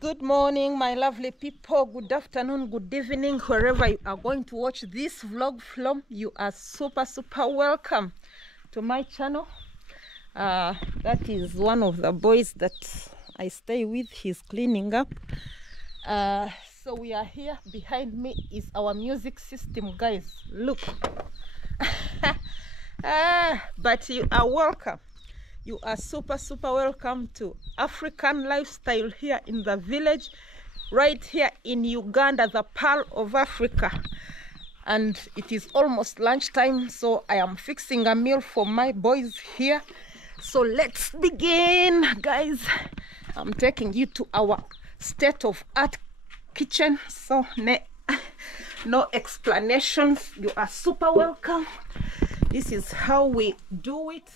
Good morning, my lovely people. Good afternoon, good evening, wherever you are going to watch this vlog from. You are super welcome to my channel. That is one of the boys that I stay with. He's cleaning up. So we are here. Behind me is our music system, guys. Look. But you are welcome. You are super welcome to African lifestyle here in the village, right here in Uganda, the pearl of Africa. And it is almost lunchtime, so I am fixing a meal for my boys here. So let's begin, guys. I'm taking you to our state-of-art kitchen, so no explanations. You are super welcome. This is how we do it.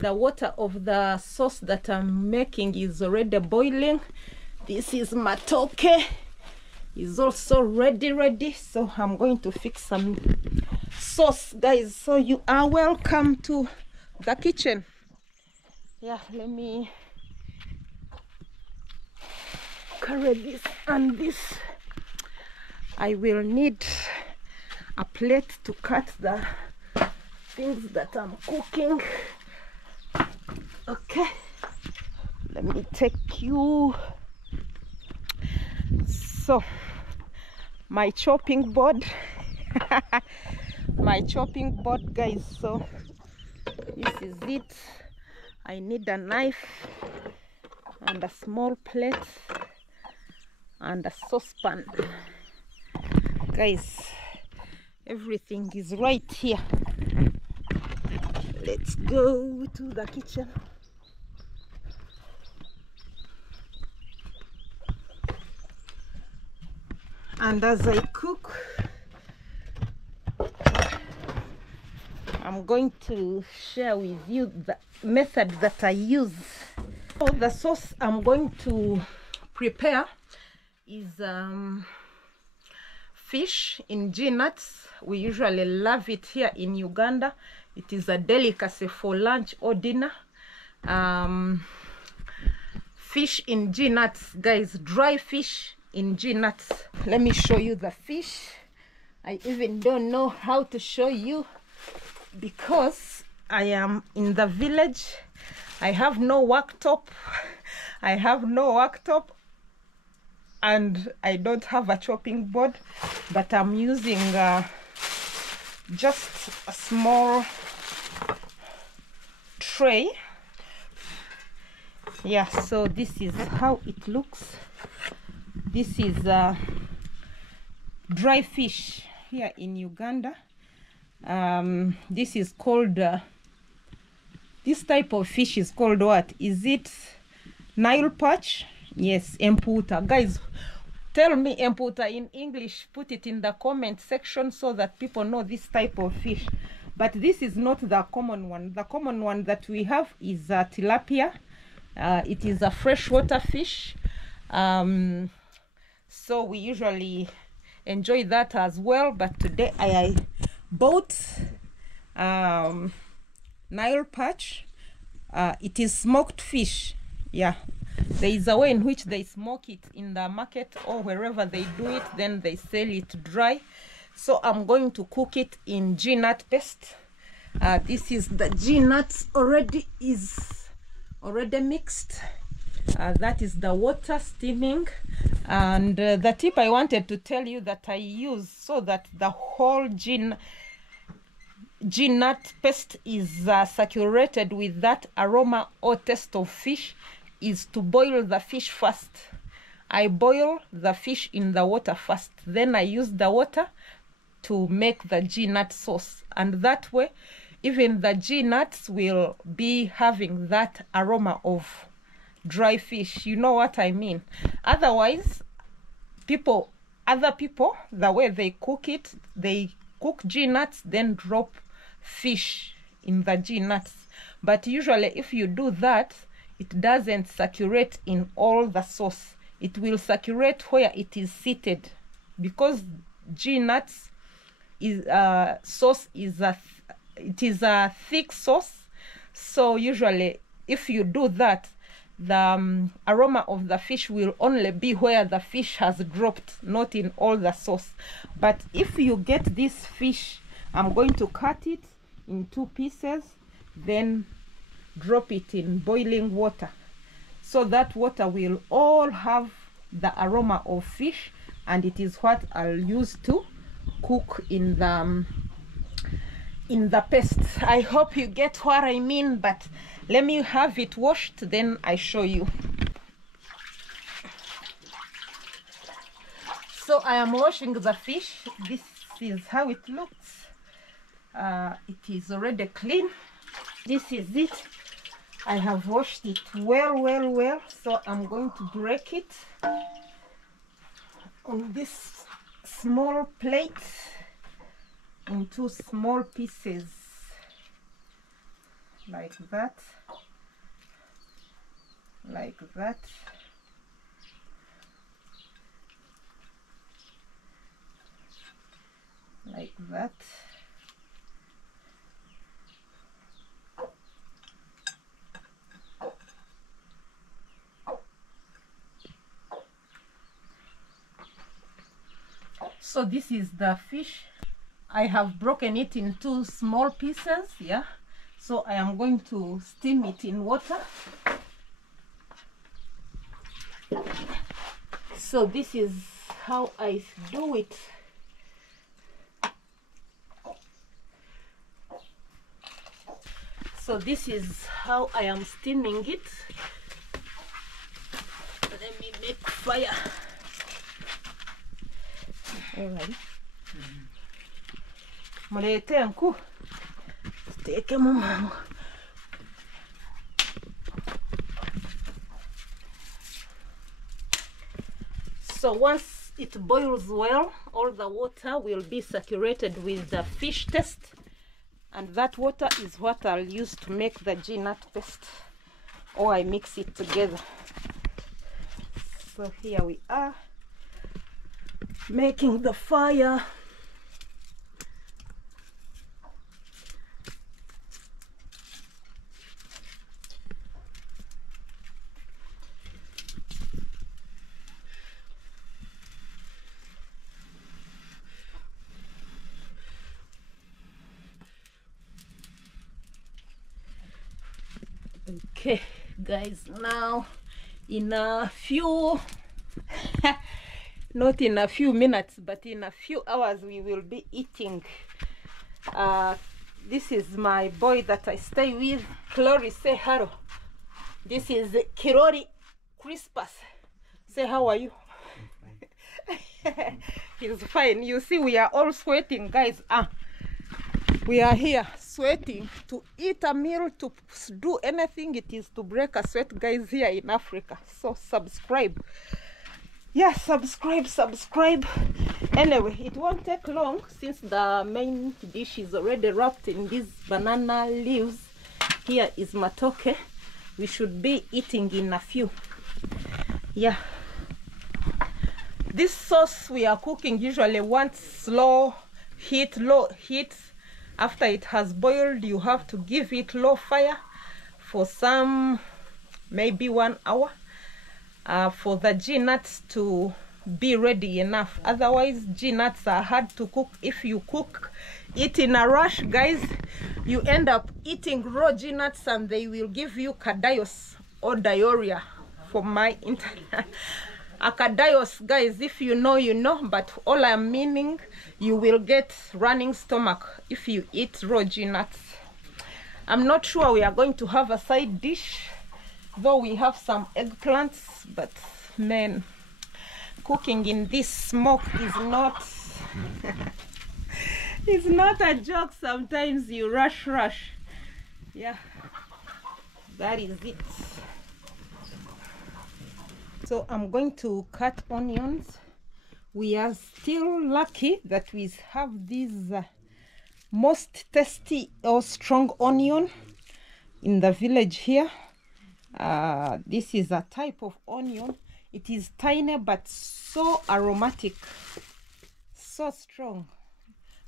The water of the sauce that I'm making is already boiling. This is matoke. Is also ready. So I'm going to fix some sauce, guys. So you are welcome to the kitchen. Yeah, let me carry this and this. I will need a plate to cut the things that I'm cooking. Okay, let me take you. So my chopping board my chopping board, guys. So this is it. I need a knife and a small plate and a saucepan, guys. Everything is right here. Let's go to the kitchen. And as I cook, I'm going to share with you the method that I use. So the sauce I'm going to prepare is fish in G-nuts. We usually love it here in Uganda. It is a delicacy for lunch or dinner. Fish in G-nuts, guys. Dry fish in G-nuts. Let me show you the fish. I even don't know how to show you because I am in the village. I have no worktop. And I don't have a chopping board, but I'm using just a small tray. Yeah, so this is how it looks. This is dry fish here in Uganda. This is called this type of fish is called what? Is it Nile perch? Yes, emputa. Guys, tell me emputa in English. Put it in the comment section so that people know this type of fish. But this is not the common one. The common one that we have is tilapia. It is a freshwater fish. So we usually enjoy that as well. But today I bought Nile perch. It is smoked fish. Yeah. There is a way in which they smoke it in the market or wherever they do it, then they sell it dry. So I'm going to cook it in G-nut paste. This is the G-nuts already mixed. That is the water steaming. And the tip I wanted to tell you that I use so that the whole G-nut paste is saturated with that aroma or taste of fish is to boil the fish first. I boil the fish in the water first. Then I use the water to make the G-nut sauce. And that way, even the G-nuts will be having that aroma of dry fish. You know what I mean? Otherwise, other people, the way they cook it, they cook G-nuts, then drop fish in the G-nuts. But usually, if you do that, it doesn't saturate in all the sauce. It will saturate where it is seated, because G-nuts is sauce is a thick sauce. So usually if you do that, the aroma of the fish will only be where the fish has dropped, not in all the sauce. But if you get this fish, I'm going to cut it in 2 pieces, then drop it in boiling water, so that water will all have the aroma of fish, and it is what I'll use to cook in the paste. I hope you get what I mean, but let me have it washed, then I show you. So I am washing the fish. This is how it looks. It is already clean. This is it. I have washed it well. So I'm going to break it on this small plate into small pieces, like that, like that. Like that. So this is the fish. I have broken it into small pieces, yeah. So I am going to steam it in water. So this is how I do it. So this is how I am steaming it. Let me make fire. Alright. Mulete nku. Steke mumango. So once it boils well, all the water will be saturated with the fish taste, and that water is what I'll use to make the G-nut paste, or I mix it together. So here we are, making the fire. Okay guys, now in a few not in a few minutes, but in a few hours we will be eating. This is my boy that I stay with. Clory, say hello. This is Kirori Crispus. Say how are you? He's fine. You see, we are all sweating, guys. We are here sweating to eat a meal, to do anything. It is to break a sweat, guys, here in Africa. So subscribe. Yeah, subscribe. Anyway, it won't take long since the main dish is already wrapped in these banana leaves. Here is matoke. We should be eating in a few. Yeah. This sauce we are cooking usually wants low heat. After it has boiled, you have to give it low fire for some, maybe 1 hour, for the G-nuts to be ready enough. Otherwise, G-nuts are hard to cook. If you cook it in a rush, guys, you end up eating raw G-nuts and they will give you cardios or diarrhea. For my cardios, guys, if you know, you know, but all I'm meaning, you will get running stomach if you eat raw G-nuts. I'm not sure we are going to have a side dish, though we have some eggplants, but man, cooking in this smoke is not it's not a joke. Sometimes you rush. Yeah, that is it. So I'm going to cut onions. We are still lucky that we have these most tasty or strong onion in the village here. This is a type of onion. It is tiny but so aromatic, so strong.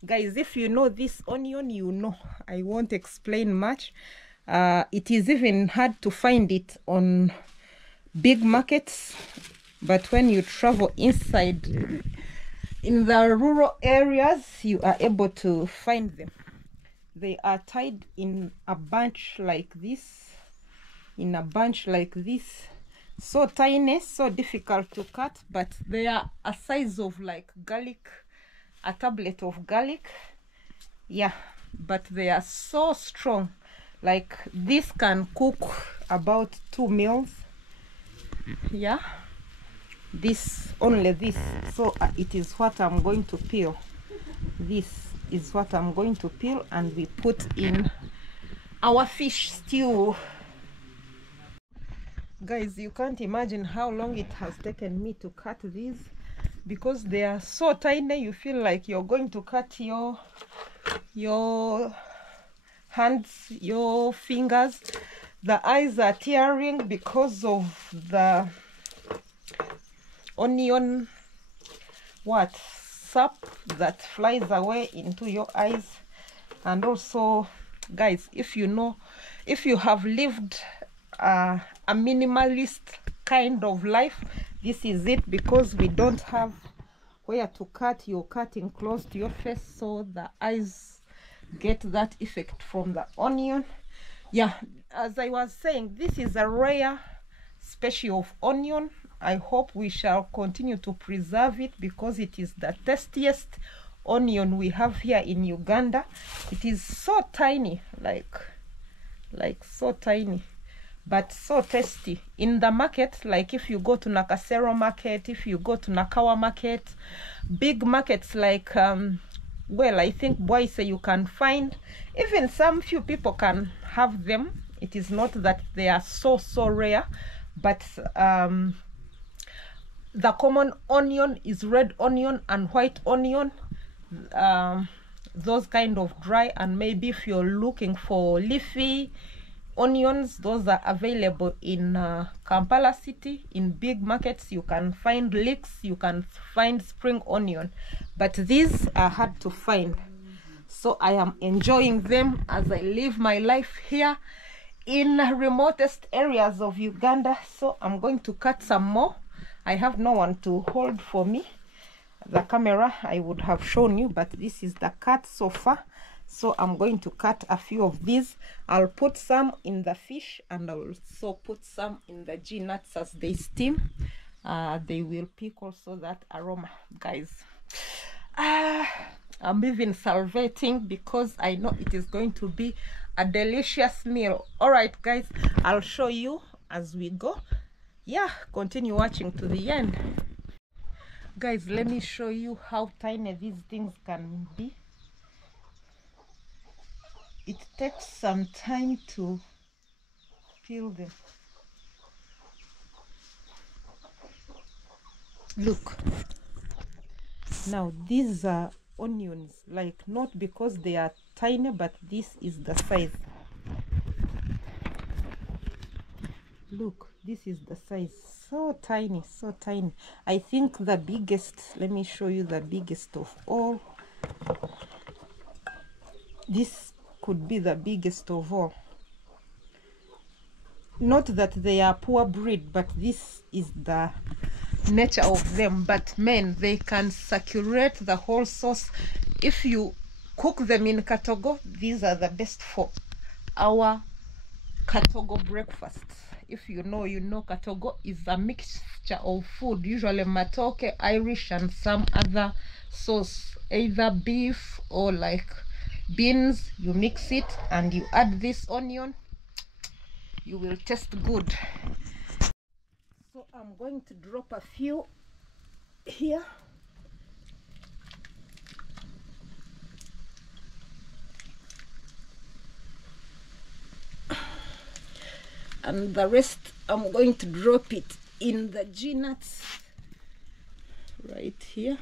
Guys, if you know this onion, you know. I won't explain much. It is even hard to find it on big markets, but when you travel inside in the rural areas, you are able to find them. They are tied in a bunch like this, so tiny, so difficult to cut, but they are a size of like garlic, a tablet of garlic. Yeah, but they are so strong. Like this can cook about 2 meals. Yeah, only this. So it is what I'm going to peel. This is what I'm going to peel, and we put in our fish stew. Guys, you can't imagine how long it has taken me to cut these, because they are so tiny. You feel like you're going to cut your hands, your fingers. The eyes are tearing because of the onion sap that flies away into your eyes. And also, guys, if you have lived a minimalist kind of life, this is it, because we don't have where to cut. You're cutting close to your face, so the eyes get that effect from the onion. Yeah, as I was saying, this is a rare species of onion. I hope we shall continue to preserve it, because it is the tastiest onion we have here in Uganda. It is so tiny, like so tiny, but so tasty. In the market, like if you go to Nakasero market, if you go to Nakawa market, big markets like well, I think Boise, you can find, even some few people can have them. It is not that they are so rare, but the common onion is red onion and white onion, those kind of dry. And maybe if you're looking for leafy onions, those are available in Kampala city. In big markets you can find leeks, you can find spring onion, but these are hard to find. So I am enjoying them as I live my life here in remotest areas of Uganda. So I'm going to cut some more. I have no one to hold for me the camera. I would have shown you, but this is the cut so far. So I'm going to cut a few of these. I'll put some in the fish, and I'll also put some in the G-nuts as they steam. They will pick also that aroma. Guys, I'm even salivating because I know it is going to be a delicious meal. All right, guys, I'll show you as we go. Yeah, continue watching to the end. Guys, let me show you how tiny these things can be. It takes some time to peel them. Look, now these are onions, like not because they are tiny, but this is the size. Look, this is the size, so tiny, so tiny. I think the biggest, let me show you the biggest of all. This could be the biggest of all. Not that they are poor breed, but this is the nature of them. But men, they can circulate the whole sauce. If you cook them in katogo, these are the best for our katogo breakfast. If you know, you know, katogo is a mixture of food, usually matoke, Irish, and some other sauce, either beef or like beans. You mix it and you add this onion, you will taste good. So I'm going to drop a few here. And the rest I'm going to drop it in the G-nuts right here.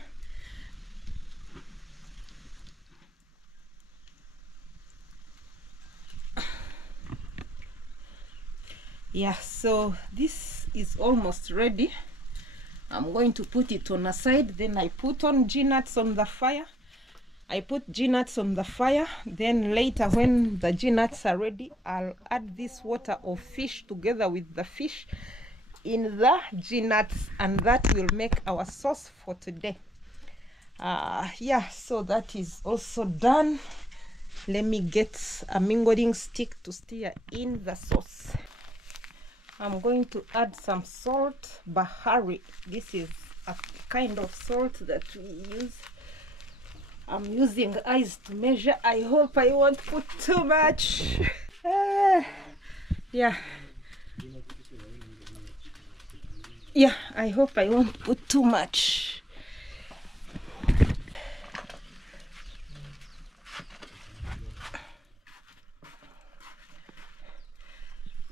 Yeah, so this is almost ready. I'm going to put it on a side, then I put on G-nuts on the fire. I put G-nuts on the fire, then later when the G-nuts are ready, I'll add this water of fish together with the fish in the G-nuts, and that will make our sauce for today. Yeah, so that is also done. Let me get a mingling stick to stir in the sauce. I'm going to add some salt, bahari. This is a kind of salt that we use. I'm using eyes to measure. I hope I won't put too much. Yeah, I hope I won't put too much.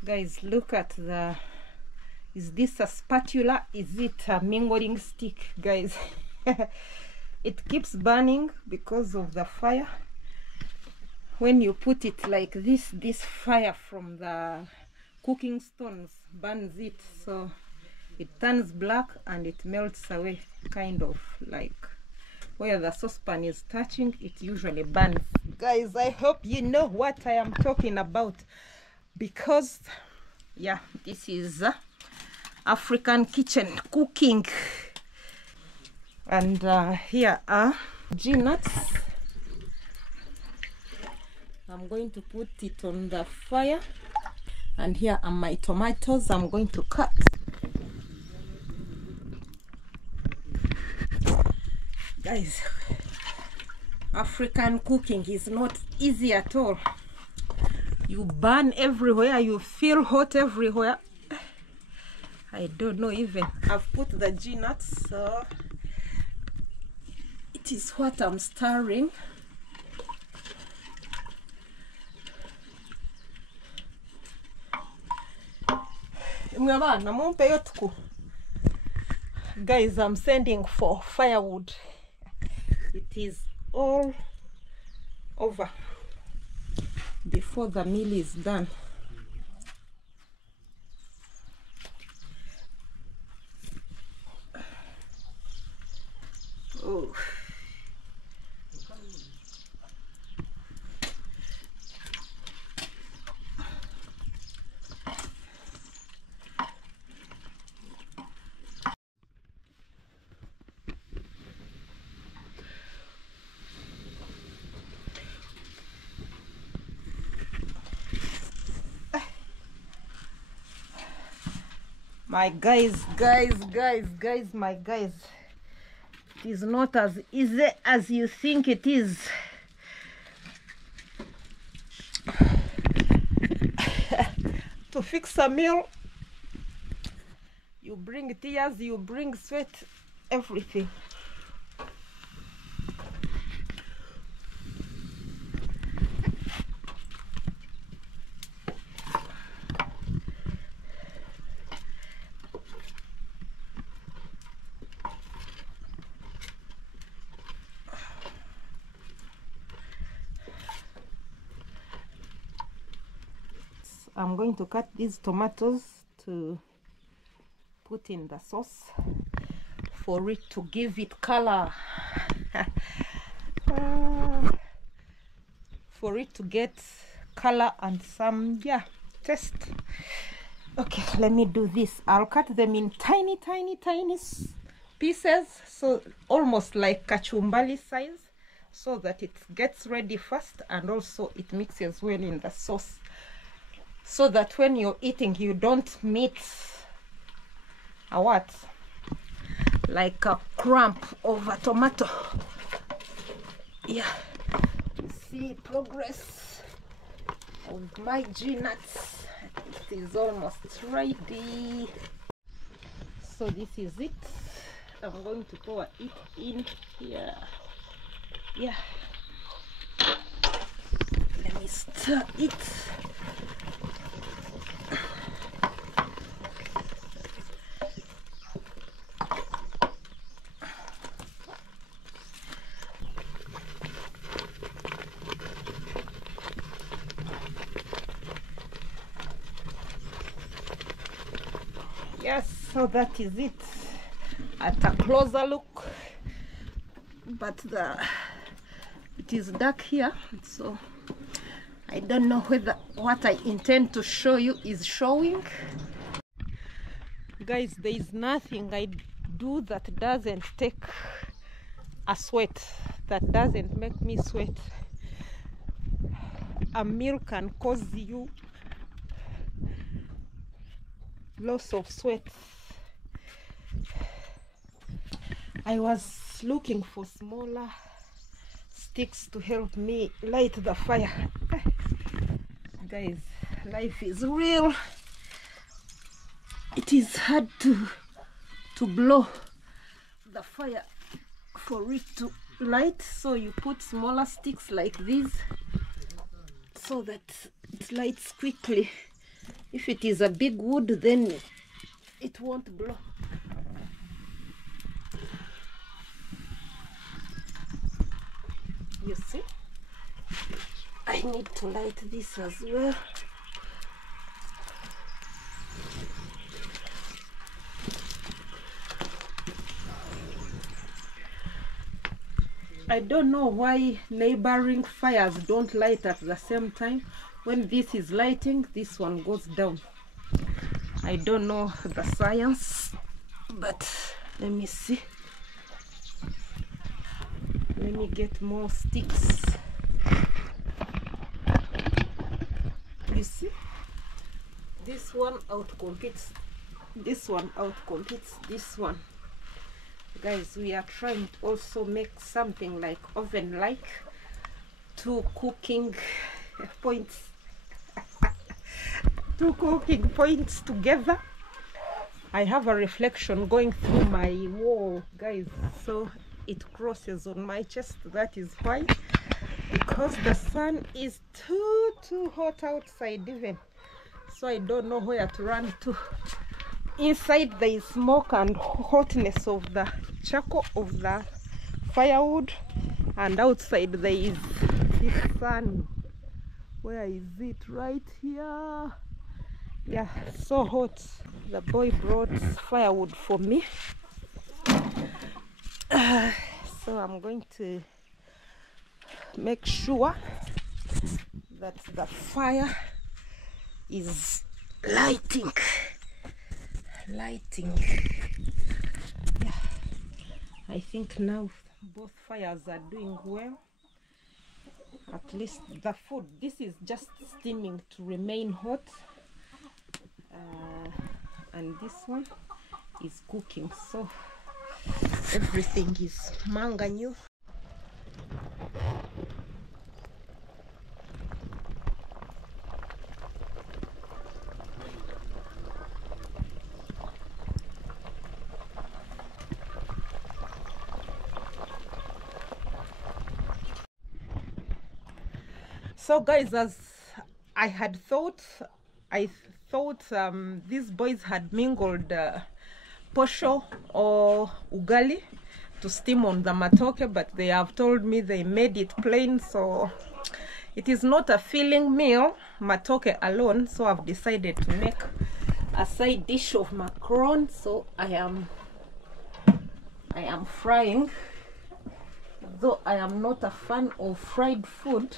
Guys, look at the, is this a spatula? Is it a mingling stick, guys? It keeps burning because of the fire. When you put it like this fire from the cooking stones burns it, so it turns black and it melts away, kind of like where the saucepan is touching, it usually burns. Guys, I hope you know what I am talking about, because yeah, this is African kitchen cooking. And here are G-nuts. I'm going to put it on the fire, and here are my tomatoes I'm going to cut. Guys, African cooking is not easy at all. You burn everywhere, you feel hot everywhere. I don't know even. I've put the G-nuts, so it is what I'm stirring. Guys, I'm sending for firewood. It is all over before the meal is done. Oh. My guys, my guys, it is not as easy as you think it is. To fix a meal, you bring tears, you bring sweat, everything. I'm going to cut these tomatoes to put in the sauce for it to give it color. For it to get color and some, yeah, taste. Okay, let me do this. I'll cut them in tiny pieces, so almost like kachumbari size, so that it gets ready fast and also it mixes well in the sauce, so that when you're eating you don't meet a what? Like a crumb of a tomato. Yeah. See progress of my G-nuts. It is almost ready. So this is it. I'm going to pour it in here. Yeah. Let me stir it. Yes, so that is it at a closer look, but it is dark here, so I don't know whether what I intend to show you is showing. Guys, there is nothing I do that doesn't take a sweat, that doesn't make me sweat. A meal can cause you loss of sweat. I was looking for smaller sticks to help me light the fire. Guys, life is real. It is hard to blow the fire for it to light, so you put smaller sticks like these so that it lights quickly. If it is a big wood, then it won't blow. You see, I need to light this as well. I don't know why neighboring fires don't light at the same time. When this is lighting, this one goes down. I don't know the science, but let me see. Let me get more sticks. You see, this one outcompetes this one, outcompetes this one. Guys, we are trying to also make something like oven-like, two cooking points two cooking points together. I have a reflection going through my wall, guys, so it crosses on my chest. That is why, because the sun is too hot outside even, so I don't know where to run to. Inside there is smoke and hotness of the charcoal of the firewood, and outside there is this sun. Where is it? Right here. Yeah, so hot. The boy brought firewood for me, so I'm going to make sure that the fire is lighting. Yeah, I think now both fires are doing well. At least the food, this is just steaming to remain hot, and this one is cooking, so everything is manga new. So guys, as I had thought, these boys had mingled posho or ugali to steam on the matoke, but they have told me they made it plain, so it is not a filling meal, matoke alone. So I've decided to make a side dish of macaron. So I am frying, though I am not a fan of fried food.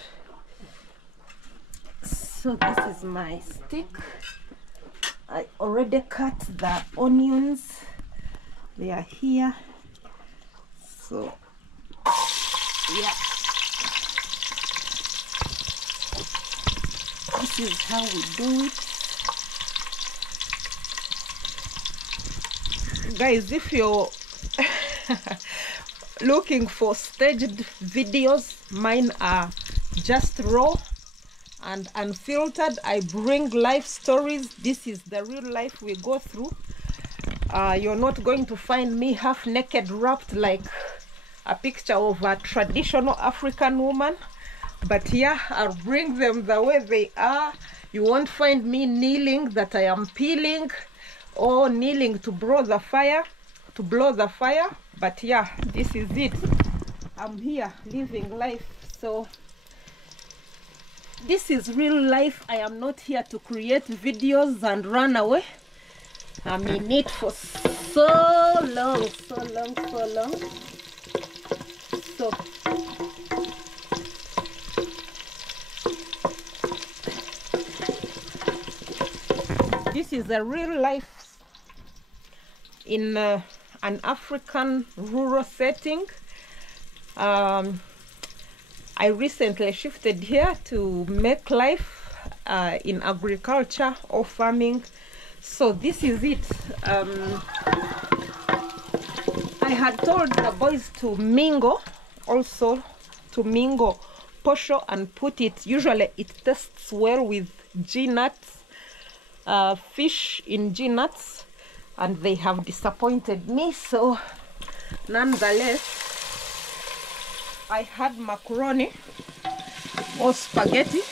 So this is my stick. I already cut the onions. They are here. So yeah, this is how we do it. Guys, if you're looking for staged videos, mine are just raw and unfiltered. I bring life stories. This is the real life we go through. You're not going to find me half naked wrapped like a picture of a traditional African woman, but yeah, I'll bring them the way they are. You won't find me kneeling that I am peeling or kneeling to blow the fire, but yeah, this is it. I'm here living life. So this is real life. I am not here to create videos and run away. I'm in it for so long. So this is a real life in an African rural setting. I recently shifted here to make life in agriculture or farming. So this is it. I had told the boys to mingle, also to mingle posho and put it, usually it tastes well with G-nuts, fish in G-nuts, and they have disappointed me. So nonetheless, I had macaroni or spaghetti,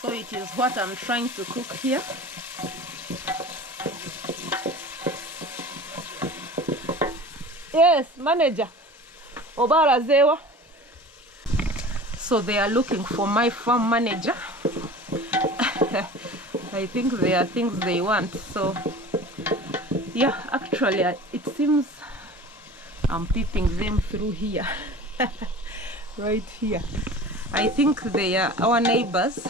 so it is what I'm trying to cook here. Yes, manager. Obara Zewa. So they are looking for my farm manager. I think there are things they want. So yeah, actually it seems I'm peeping them through here. Right here. I think they are our neighbors.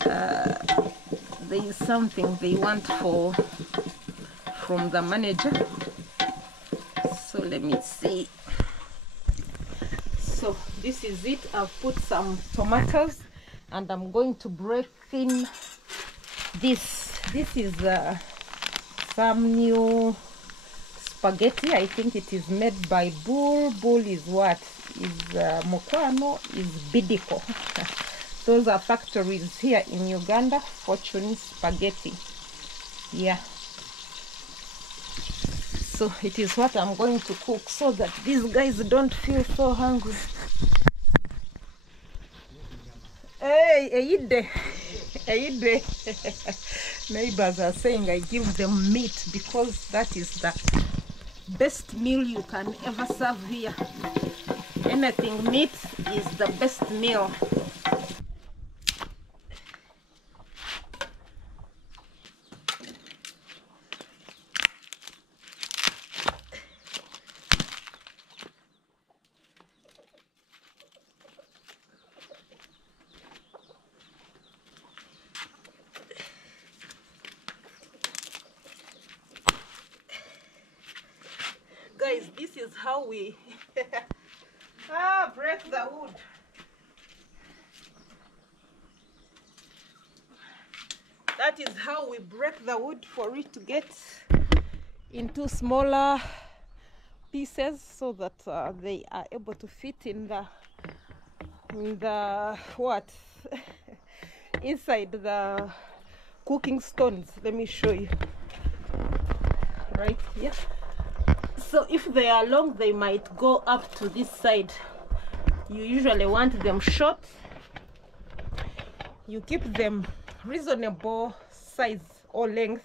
There is something they want from the manager. So let me see. So this is it. I've put some tomatoes and I'm going to break thin this. This is some new spaghetti. I think it is made by Bull. Bull is what? Is Mokwano, is Bidiko. Those are factories here in Uganda. Fortune spaghetti. Yeah. So it is what I'm going to cook so that these guys don't feel so hungry. Hey, Eide. Eide. Neighbors are saying I give them meat because that is the best meal you can ever serve here. Anything meat is the best meal. Guys, this is how we break the wood. That is how we break the wood for it to get into smaller pieces so that they are able to fit in the what inside the cooking stones. Let me show you right here. So if they are long, they might go up to this side. You usually want them short. You keep them reasonable size or length,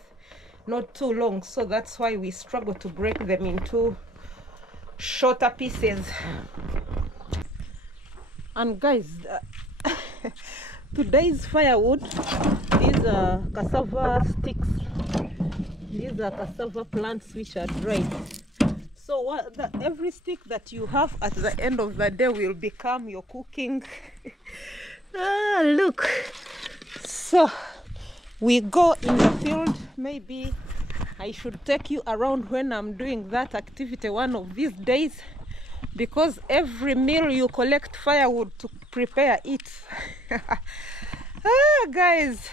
not too long. So that's why we struggle to break them into shorter pieces. And guys, today's firewood, these are cassava sticks. These are cassava plants which are dried. So every stick that you have at the end of the day will become your cooking. Look. So we go in the field. Maybe I should take you around when I'm doing that activity one of these days, because every meal you collect firewood to prepare it. Guys,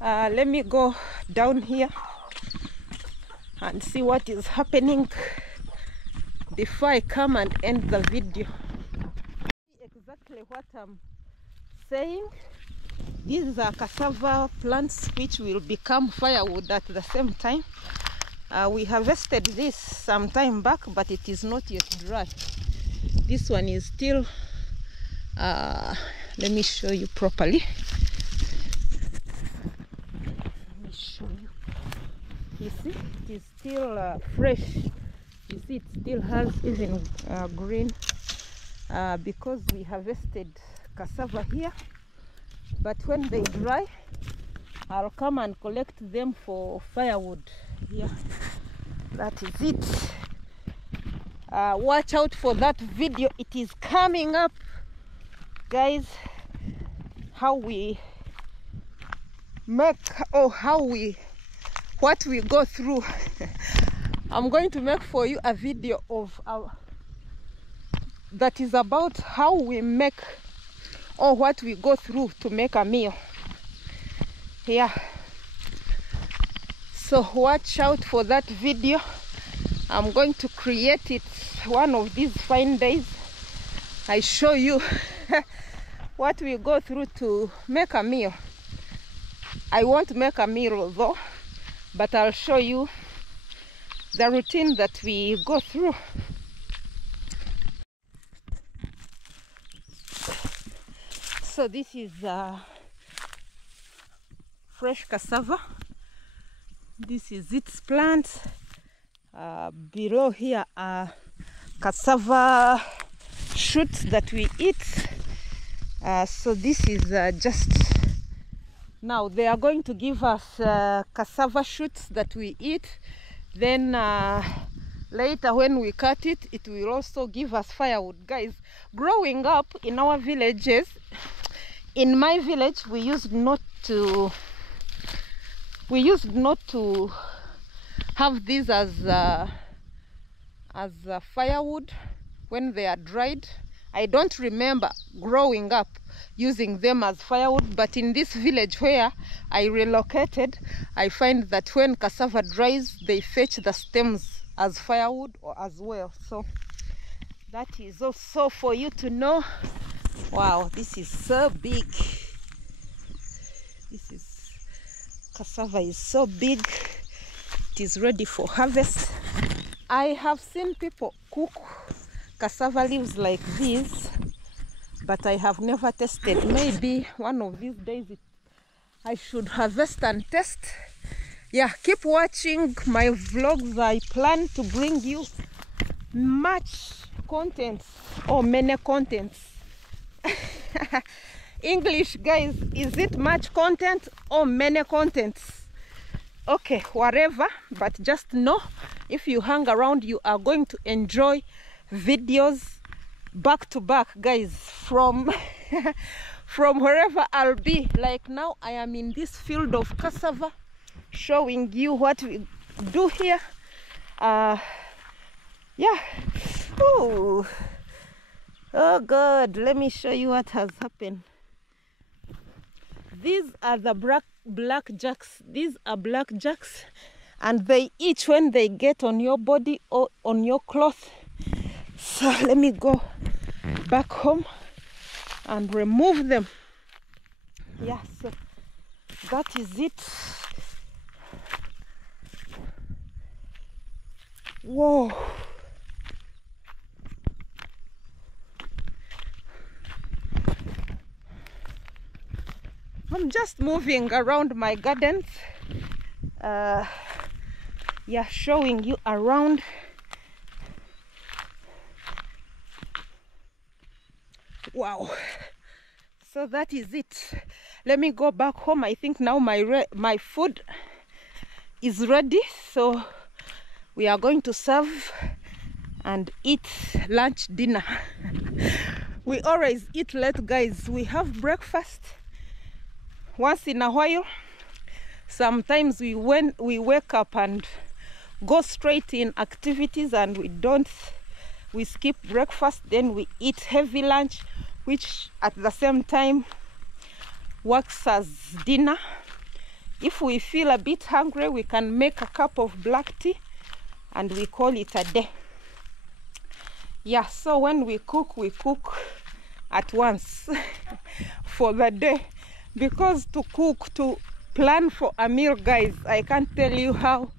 let me go down here and see what is happening before I come and end the video. Exactly what I'm saying. These are cassava plants which will become firewood at the same time. We harvested this some time back, but it is not yet dry. This one is still, let me show you properly. You see, it is still fresh. You see, it still has even green because we harvested cassava here. But when they dry, I'll come and collect them for firewood. Yeah, that is it. Watch out for that video. It is coming up, guys. How we make, or how we what we go through. I'm going to make for you a video of that is about how we make, or what we go through to make a meal. Yeah, so watch out for that video. I'm going to create it one of these fine days. I show you what we go through to make a meal. I won't make a meal though, but I'll show you the routine that we go through. So this is fresh cassava. This is its plant. Below here are cassava shoots that we eat. So this is just now they are going to give us cassava shoots that we eat. Then later when we cut it, it will also give us firewood. Guys, growing up in our villages, in my village, we used not to have these as firewood when they are dried. I don't remember growing up using them as firewood, but in this village where I relocated, I find that when cassava dries, they fetch the stems as firewood or as well. So that is also for you to know. Wow, this is so big. This is cassava is so big. It is ready for harvest. I have seen people cook cassava leaves like this, but I have never tasted. Maybe one of these days I should harvest and test. Yeah, keep watching my vlogs. I plan to bring you much contents, or many contents. English, guys, is it much content or many contents? Okay, whatever, but just know, if you hang around, you are going to enjoy videos back to back, guys, from from wherever I'll be. Like now I am in this field of cassava, showing you what we do here. Yeah. Ooh. Oh God, let me show you what has happened. These are the black jacks. These are black jacks, and they itch when they get on your body or on your cloth. So let me go back home and remove them. Yeah, so that is it. Whoa. I'm just moving around my gardens. Yeah, showing you around. Wow. So that is it. Let me go back home. I think now my food is ready. So we are going to serve and eat lunch, dinner. We always eat late, guys. We have breakfast once in a while. Sometimes we wake up and go straight in activities, and we skip breakfast, then we eat heavy lunch, which at the same time works as dinner. If we feel a bit hungry, we can make a cup of black tea and we call it a day. Yeah, so when we cook at once for the day, because to plan for a meal, guys, I can't tell you how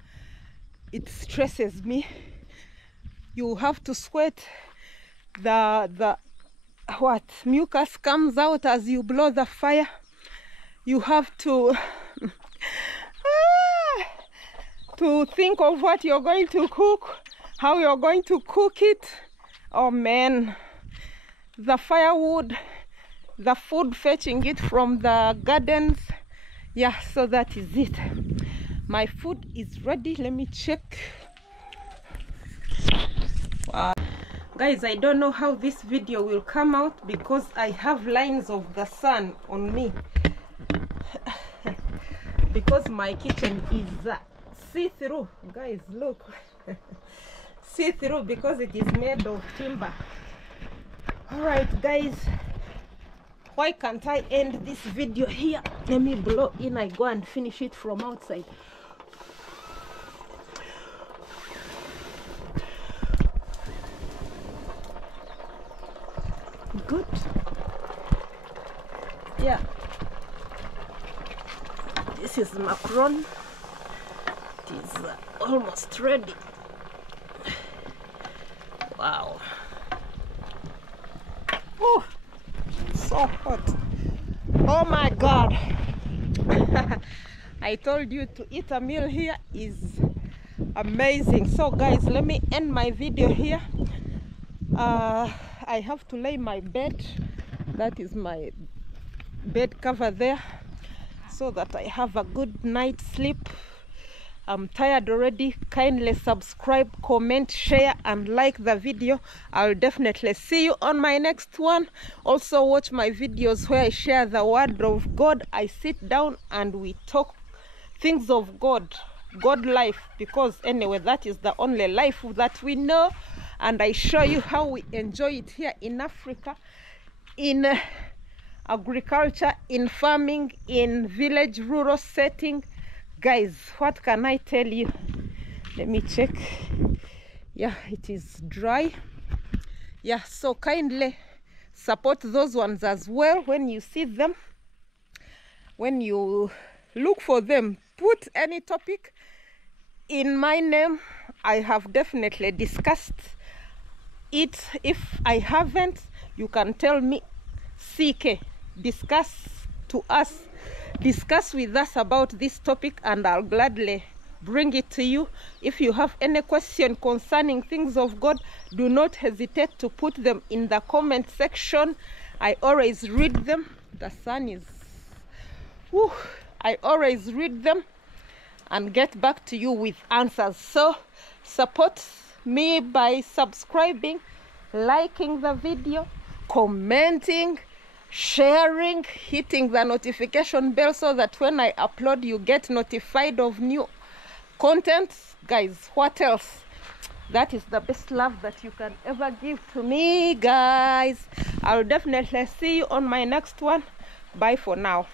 it stresses me. You have to sweat. The mucus comes out as you blow the fire. You have to think of what you're going to cook, how you're going to cook it. Oh man, the firewood, the food, fetching it from the gardens. Yeah, so that is it. My food is ready. Let me check. Wow. Guys, I don't know how this video will come out because I have lines of the sun on me because my kitchen is see through, guys. Look. See through because it is made of timber. All right, guys, why can't I end this video here? Let me blow in. I go and finish it from outside. Good. Yeah, this is macaron. It is almost ready. Wow. Oh, so hot. Oh my God. I told you to eat a meal here is amazing. So guys, let me end my video here. I have to lay my bed. That is my bed cover there, so that I have a good night's sleep. I'm tired already. Kindly subscribe, comment, share, and like the video. I'll definitely see you on my next one. Also watch my videos where I share the word of God. I sit down and we talk things of God, God life, because anyway, that is the only life that we know. And I show you how we enjoy it here in Africa, in agriculture, in farming, in village, rural setting. Guys, what can I tell you? Let me check. Yeah, it is dry. Yeah, so kindly support those ones as well when you see them. When you look for them, put any topic in my name. I have definitely discussed it. If I haven't, you can tell me, CK, discuss with us about this topic, and I'll gladly bring it to you. If you have any question concerning things of God, do not hesitate to put them in the comment section. I always read them. The sun is, whew, I always read them and get back to you with answers. So support me by subscribing, liking the video, commenting, sharing, hitting the notification bell so that when I upload you get notified of new content. Guys, what else? That is the best love that you can ever give to me, guys. I'll definitely see you on my next one. Bye for now.